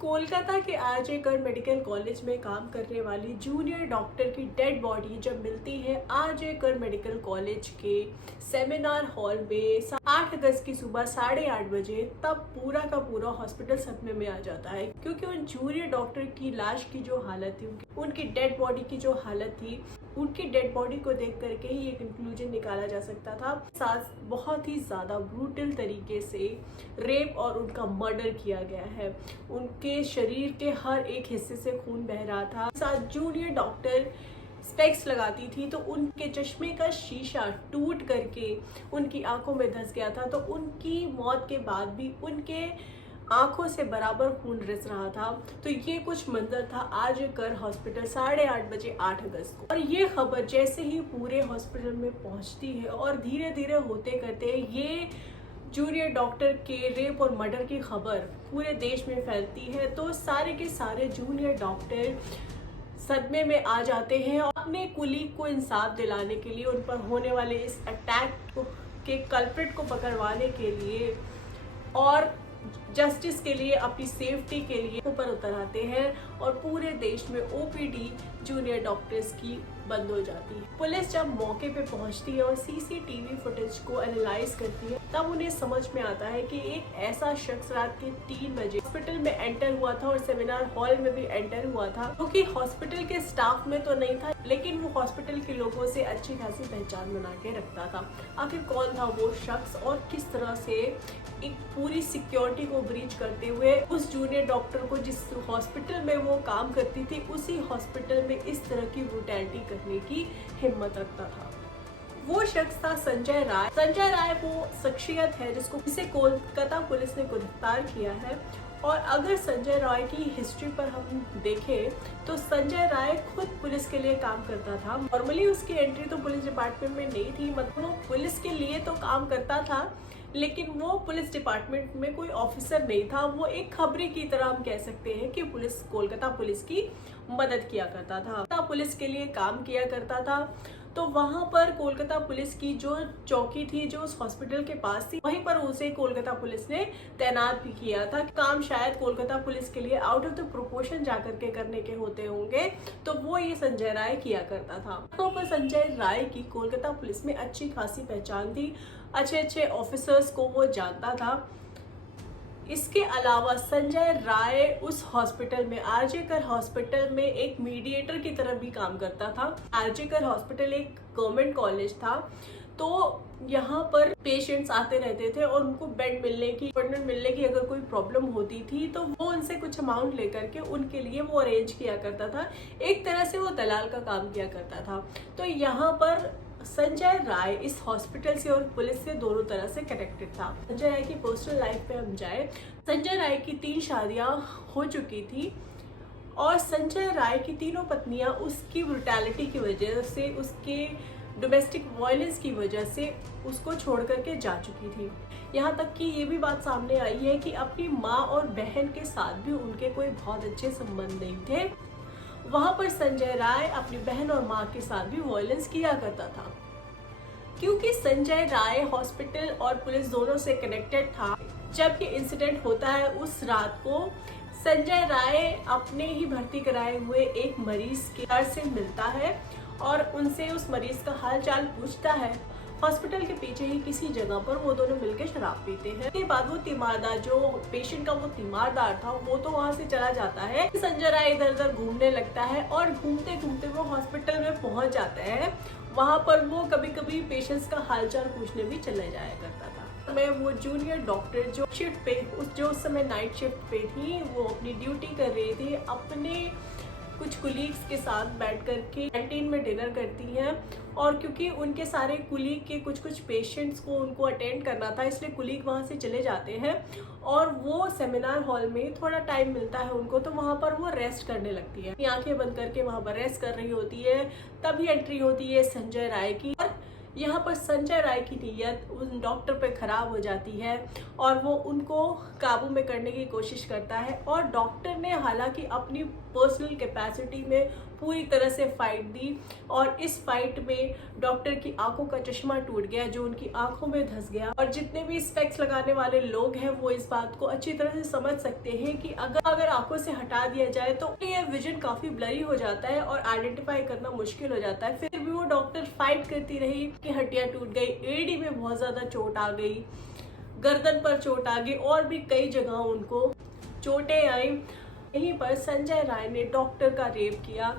कोलकाता के RJ medical college में काम करने वाली जूनियर डॉक्टर की डेड बॉडी जब मिलती है आरजे मेडिकल कॉलेज के सेमिनार हॉल में 8 अगस्त की सुबह 8:30 बजे, तब पूरा का पूरा हॉस्पिटल सदमे में आ जाता है। क्योंकि उन जूनियर डॉक्टर की लाश की जो हालत थी, उनकी डेड बॉडी की जो हालत थी, उनकी डेड बॉडी को देख करके ही ये कंक्लूजन निकाला जा सकता था। साथ बहुत ही ज्यादा ब्रूटल तरीके से रेप और उनका मर्डर किया गया है। उनके शरीर के हर एक हिस्से से खून बह रहा था। साथ जूनियर डॉक्टर स्पेक्स लगाती थी तो उनके चश्मे का शीशा टूट करके उनकी आंखों में धंस गया था। तो उनकी मौत के बाद भी उनके आंखों से बराबर खून रिस रहा था। तो ये कुछ मंजर था आरजे हॉस्पिटल 8:30 बजे 8 अगस्त को। और ये खबर जैसे ही पूरे हॉस्पिटल में पहुंचती है और धीरे धीरे होते करते ये जूनियर डॉक्टर के रेप और मर्डर की खबर पूरे देश में फैलती है, तो सारे के सारे जूनियर डॉक्टर सदमे में आ जाते हैं और अपने कुलीग को इंसाफ दिलाने के लिए, उन पर होने वाले इस अटैक के कल्प्रिट को पकड़वाने के लिए और जस्टिस के लिए, अपनी सेफ्टी के लिए ऊपर उतर आते हैं और पूरे देश में ओपीडी जूनियर डॉक्टर्स की बंद हो जाती है। पुलिस जब मौके पे पहुंचती है और सीसीटीवी फुटेज को एनालाइज करती है, तब उन्हें समझ में आता है कि एक ऐसा शख्स रात के 3 बजे हॉस्पिटल में एंटर हुआ था और सेमिनार हॉल में भी एंटर हुआ था, क्योंकि हॉस्पिटल के स्टाफ में तो नहीं था, लेकिन वो हॉस्पिटल के लोगों से अच्छी खासी पहचान बना के रखता था। आखिर कौन था वो शख्स और किस तरह से एक पूरी सिक्योरिटी को ब्रीच करते हुए उस जूनियर डॉक्टर को, जिस हॉस्पिटल में वो काम करती थी, उसी हॉस्पिटल में इस तरह की ब्रूटैलिटी करने की हिम्मत रखता था। वो शख्स था संजय राय। संजय राय वो शख्सियत है जिसे कोलकाता पुलिस ने गिरफ्तार किया है। और अगर संजय राय की हिस्ट्री पर हम देखें तो संजय राय खुद पुलिस के लिए काम करता था। नॉर्मली उसकी एंट्री तो पुलिस डिपार्टमेंट में नहीं थी, मतलब वो पुलिस के लिए तो काम करता था, लेकिन वो पुलिस डिपार्टमेंट में कोई ऑफिसर नहीं था। वो एक खबरी की तरह हम कह सकते हैं कि कोलकाता पुलिस की मदद किया करता था, पुलिस के लिए काम किया करता था। तो वहां पर कोलकाता पुलिस की जो चौकी थी, जो उस हॉस्पिटल के पास थी, वहीं पर उसे कोलकाता पुलिस ने तैनात भी किया था। काम शायद कोलकाता पुलिस के लिए आउट ऑफ द प्रोपोर्शन जाकर के करने के होते होंगे, तो वो ये संजय राय किया करता था। तो पर संजय राय की कोलकाता पुलिस में अच्छी खासी पहचान थी, अच्छे ऑफिसर्स को वो जानता था। इसके अलावा संजय राय उस हॉस्पिटल में, आरजे हॉस्पिटल में एक मीडिएटर की तरह भी काम करता था। आरजे हॉस्पिटल एक गवर्नमेंट कॉलेज था, तो यहाँ पर पेशेंट्स आते रहते थे और उनको बेड मिलने की, अपॉइंटमेंट मिलने की अगर कोई प्रॉब्लम होती थी तो वो उनसे कुछ अमाउंट लेकर के उनके लिए वो अरेंज किया करता था। एक तरह से वो दलाल का काम किया करता था। तो यहाँ पर संजय राय इस हॉस्पिटल से और पुलिस से दोनों तरह से कनेक्टेड था। संजय राय की पर्सनल लाइफ पे हम जाए, संजय राय की 3 शादियां हो चुकी थी और संजय राय की तीनों पत्नियां उसकी ब्रूटैलिटी की वजह से, उसके डोमेस्टिक वायलेंस की वजह से उसको छोड़ करके जा चुकी थी। यहाँ तक कि ये भी बात सामने आई है कि अपनी माँ और बहन के साथ भी उनके कोई बहुत अच्छे संबंध नहीं थे। वहां पर संजय राय अपनी बहन और माँ के साथ भी वायलेंस किया करता था। क्योंकि संजय राय हॉस्पिटल और पुलिस दोनों से कनेक्टेड था, जब ये इंसिडेंट होता है उस रात को संजय राय अपने ही भर्ती कराए हुए एक मरीज के घर से मिलता है और उनसे उस मरीज का हाल चाल पूछता है। हॉस्पिटल के पीछे ही किसी जगह पर वो दोनों मिलकर शराब पीते हैं। उसके बाद वो तीमारदार, जो पेशेंट का वो तीमारदार था, वो तो वहां से चला जाता है। संजय राय इधर उधर घूमने लगता है और घूमते घूमते वो हॉस्पिटल में पहुंच जाता है। वहां पर वो कभी कभी पेशेंट्स का हालचाल पूछने भी चले जाया करता था। मैं वो जूनियर डॉक्टर जो शिफ्ट पे, उस समय नाइट शिफ्ट पे थी, वो अपनी ड्यूटी कर रही थी, अपने कुछ कुलीग्स के साथ बैठ करके कैंटीन में डिनर करती हैं। और क्योंकि उनके सारे कुलीग के कुछ पेशेंट्स को उनको अटेंड करना था, इसलिए कुलीग वहां से चले जाते हैं और वो सेमिनार हॉल में थोड़ा टाइम मिलता है उनको, तो वहां पर वो रेस्ट करने लगती है। आंखें बंद करके वहां पर रेस्ट कर रही होती है, तभी एंट्री होती है संजय राय की। यहाँ पर संजय राय की नीयत उस डॉक्टर पे खराब हो जाती है और वो उनको काबू में करने की कोशिश करता है। और डॉक्टर ने हालांकि अपनी पर्सनल कैपेसिटी में पूरी तरह से फाइट दी और इस फाइट में डॉक्टर की आंखों का चश्मा टूट गया जो उनकी आंखों में धंस गया। और जितने भी स्पेक्स लगाने वाले लोग हैं वो इस बात को अच्छी तरह से समझ सकते हैं कि अगर आंखों से हटा दिया जाए तो ये विजन काफी ब्लरी हो जाता है और आइडेंटिफाई करना मुश्किल हो जाता है। फिर भी वो डॉक्टर फाइट करती रही कि हड्डियां टूट गई, एड़ी में बहुत ज्यादा चोट आ गई, गर्दन पर चोट आ गई और भी कई जगह उनको चोटें आई। यहीं पर संजय राय ने डॉक्टर का रेप किया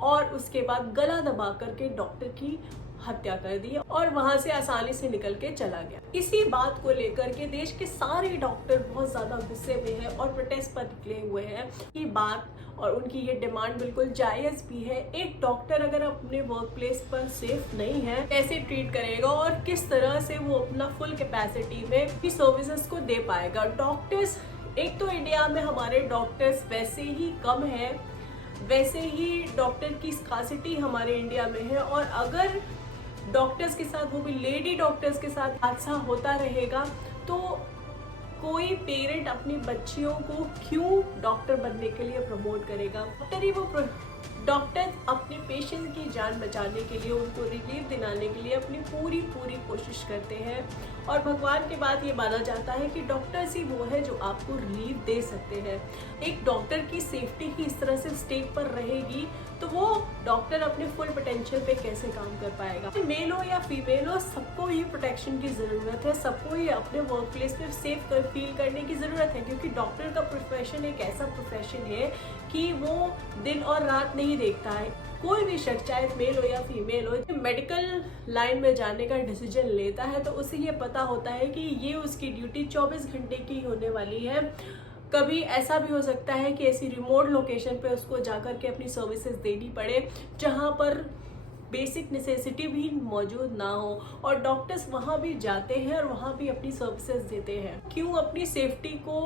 और उसके बाद गला दबा करके डॉक्टर की हत्या कर दी और वहां से आसानी से निकल के चला गया। इसी बात को लेकर के देश के सारे डॉक्टर बहुत ज्यादा गुस्से में हैं और प्रोटेस्ट पर निकले हुए हैं। ये बात और उनकी ये डिमांड बिल्कुल जायज भी है। एक डॉक्टर अगर अपने वर्क प्लेस पर सेफ नहीं है, कैसे ट्रीट करेगा और किस तरह से वो अपना फुल कैपेसिटी में सर्विसेज को दे पाएगा। डॉक्टर्स, एक तो इंडिया में हमारे डॉक्टर्स वैसे ही कम है, वैसे ही डॉक्टर की स्कार्सिटी हमारे इंडिया में है और अगर डॉक्टर्स के साथ, वो भी लेडी डॉक्टर्स के साथ हादसा होता रहेगा तो कोई पेरेंट अपनी बच्चियों को क्यों डॉक्टर बनने के लिए प्रमोट करेगा। डॉक्टर अपने पेशेंट की जान बचाने के लिए, उनको रिलीफ दिलाने के लिए अपनी पूरी कोशिश करते हैं और भगवान के बाद ये माना जाता है कि डॉक्टर्स ही वो है जो आपको रिलीफ दे सकते हैं। एक डॉक्टर की सेफ्टी ही इस तरह से स्टेक पर रहेगी तो वो डॉक्टर अपने फुल पोटेंशियल पे कैसे काम कर पाएगा। मेल हो या फीमेल हो, सबको ही प्रोटेक्शन की जरूरत है, सबको ही अपने वर्क प्लेस में सेफ फील करने की जरूरत है क्योंकि डॉक्टर का प्रोफेशन एक ऐसा प्रोफेशन है कि वो दिन और रात नहीं देखता है। कोई भी शख्स, चाहे मेल हो या फीमेल हो, मेडिकल लाइन में जाने का डिसीजन लेता है तो उसे ये पता होता है कि ये उसकी ड्यूटी 24 घंटे की होने वाली है। कभी ऐसा भी हो सकता है कि ऐसी रिमोट लोकेशन पे उसको जाकर के अपनी सर्विसेज देनी पड़े जहां पर बेसिक नेसेसिटी भी मौजूद ना हो और डॉक्टर्स वहां भी जाते हैं और वहां भी अपनी सर्विसेज देते हैं। क्यों अपनी सेफ्टी को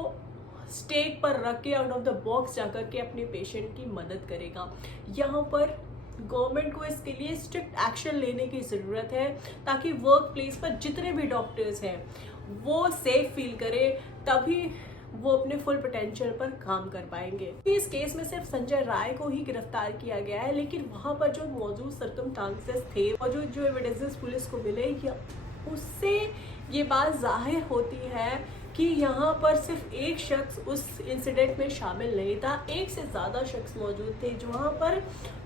स्टेक पर रख के आउट ऑफ द बॉक्स जाकर के अपने पेशेंट की मदद करेगा। यहाँ पर गवर्नमेंट को इसके लिए स्ट्रिक्ट एक्शन लेने की ज़रूरत है ताकि वर्क प्लेस पर जितने भी डॉक्टर्स हैं वो सेफ फील करें, तभी वो अपने फुल पोटेंशियल पर काम कर पाएंगे। इस केस में सिर्फ संजय राय को ही गिरफ्तार किया गया है लेकिन वहां पर जो मौजूद सर्कमस्टांसेस थे और जो एविडेंसेस पुलिस को मिले उससे ये बात जाहिर होती है कि यहाँ पर सिर्फ एक शख्स उस इंसिडेंट में शामिल नहीं था, एक से ज़्यादा शख्स मौजूद थे। जहाँ पर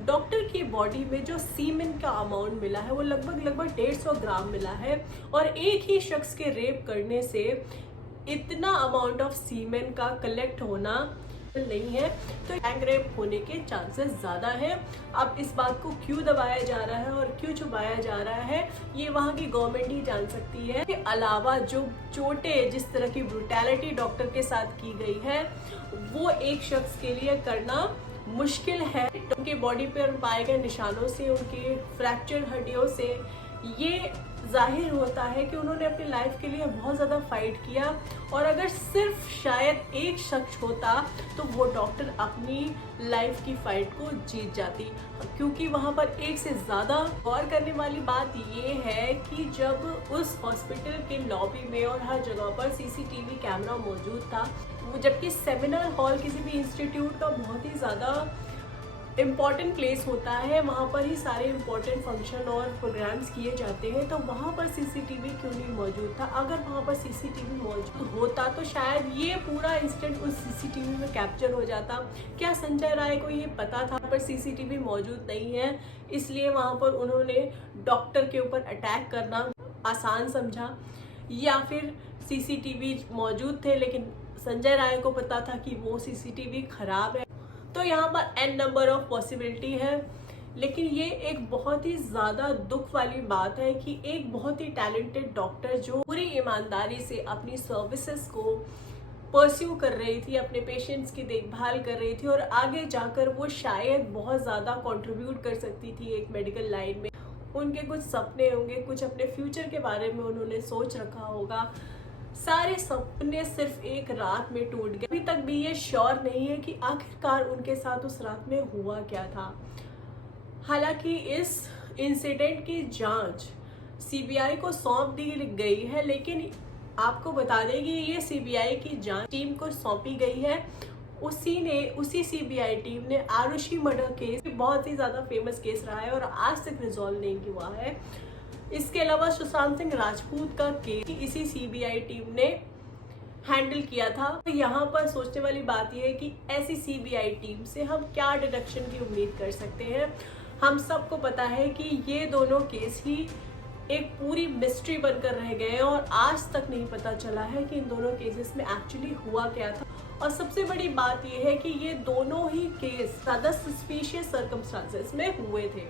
डॉक्टर की बॉडी में जो सीमेन का अमाउंट मिला है वो लगभग 150 ग्राम मिला है और एक ही शख्स के रेप करने से इतना अमाउंट ऑफ सीमेन का कलेक्ट होना नहीं है तो गैंग रेप होने के चांसेस ज़्यादा है। अब इस बात को क्यों दबाया जा रहा है और क्यों छुपाया जा रहा है ये वहाँ की गवर्नमेंट ही जान सकती है। इसके अलावा जो चोटें, जिस तरह की ब्रूटैलिटी डॉक्टर के साथ की गई है वो एक शख्स के लिए करना मुश्किल है। उनके बॉडी पर पाए गए निशानों से, उनके फ्रैक्चर हड्डियों से ये जाहिर होता है कि उन्होंने अपनी लाइफ के लिए बहुत ज़्यादा फाइट किया और अगर सिर्फ शायद एक शख्स होता तो वो डॉक्टर अपनी लाइफ की फाइट को जीत जाती क्योंकि वहाँ पर एक से ज़्यादा। गौर करने वाली बात ये है कि जब उस हॉस्पिटल के लॉबी में और हर जगह पर सीसीटीवी कैमरा मौजूद था, जबकि सेमिनार हॉल किसी भी इंस्टीट्यूट का बहुत ही ज़्यादा इम्पॉर्टेंट प्लेस होता है, वहाँ पर ही सारे इम्पॉर्टेंट फंक्शन और प्रोग्राम्स किए जाते हैं, तो वहाँ पर सीसीटीवी क्यों नहीं मौजूद था। अगर वहाँ पर सीसीटीवी मौजूद होता तो शायद ये पूरा इंसिडेंट उस सीसीटीवी में कैप्चर हो जाता। क्या संजय राय को ये पता था पर सीसीटीवी मौजूद नहीं है इसलिए वहाँ पर उन्होंने डॉक्टर के ऊपर अटैक करना आसान समझा, या फिर सीसीटीवी मौजूद थे लेकिन संजय राय को पता था कि वो सीसीटीवी खराब है। तो यहाँ पर n नंबर ऑफ पॉसिबिलिटी है, लेकिन ये एक बहुत ही ज़्यादा दुख वाली बात है कि एक बहुत ही टैलेंटेड डॉक्टर जो पूरी ईमानदारी से अपनी सर्विसेज को परस्यू कर रही थी, अपने पेशेंट्स की देखभाल कर रही थी और आगे जाकर वो शायद बहुत ज़्यादा कंट्रीब्यूट कर सकती थी एक मेडिकल लाइन में। उनके कुछ सपने होंगे, कुछ अपने फ्यूचर के बारे में उन्होंने सोच रखा होगा, सारे सपने सिर्फ एक रात में टूट गए। अभी तक भी ये श्योर नहीं है कि आखिरकार उनके साथ उस रात में हुआ क्या था। हालांकि इस इंसिडेंट की जांच सीबीआई को सौंप दी गई है, लेकिन आपको बता दें कि ये सीबीआई की जांच टीम को सौंपी गई है उसी सीबीआई टीम ने आरुषि मर्डर केस, बहुत ही ज़्यादा फेमस केस रहा है और आज तक रिजॉल्व नहीं हुआ है। इसके अलावा सुशांत सिंह राजपूत का केस इसी सीबीआई टीम ने हैंडल किया था। तो यहाँ पर सोचने वाली बात यह है कि ऐसी सीबीआई टीम से हम क्या डिडक्शन की उम्मीद कर सकते हैं। हम सबको पता है कि ये दोनों केस ही एक पूरी मिस्ट्री बनकर रह गए और आज तक नहीं पता चला है कि इन दोनों केसेस में एक्चुअली हुआ क्या था। और सबसे बड़ी बात यह है कि ये दोनों ही केस ज़्यादा सस्पिशियस सर्कमस्टांसेस में हुए थे।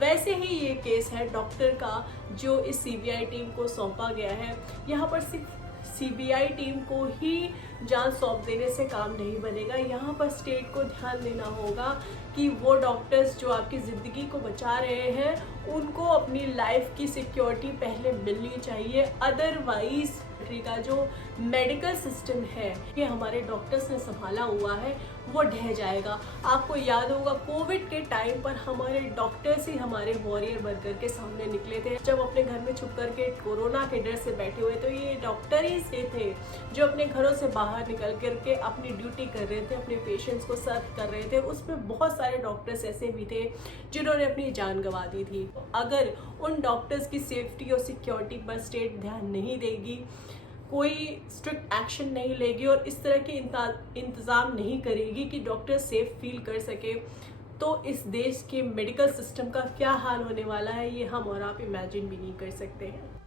वैसे ही ये केस है डॉक्टर का जो इस सीबीआई टीम को सौंपा गया है। यहाँ पर सिर्फ सीबीआई टीम को ही जांच सौंप देने से काम नहीं बनेगा। यहाँ पर स्टेट को ध्यान देना होगा कि वो डॉक्टर्स जो आपकी ज़िंदगी को बचा रहे हैं उनको अपनी लाइफ की सिक्योरिटी पहले मिलनी चाहिए। अदरवाइज का जो मेडिकल सिस्टम है ये हमारे डॉक्टर्स ने संभाला हुआ है वो ढह जाएगा। आपको याद होगा कोविड के टाइम पर हमारे डॉक्टर्स ही हमारे वॉरियर बनकर के सामने निकले थे। जब अपने घर में छुप करके कोरोना के डर से बैठे हुए तो ये डॉक्टर ही से थे जो अपने घरों से बाहर निकल करके अपनी ड्यूटी कर रहे थे, अपने पेशेंट्स को सर्व कर रहे थे। उसमें बहुत सारे डॉक्टर्स ऐसे भी थे जिन्होंने अपनी जान गंवा दी थी। अगर उन डॉक्टर्स की सेफ्टी और सिक्योरिटी पर स्टेट ध्यान नहीं देगी, कोई स्ट्रिक्ट एक्शन नहीं लेगी और इस तरह के इंतज़ाम नहीं करेगी कि डॉक्टर सेफ फील कर सके, तो इस देश के मेडिकल सिस्टम का क्या हाल होने वाला है ये हम और आप इमेजिन भी नहीं कर सकते हैं।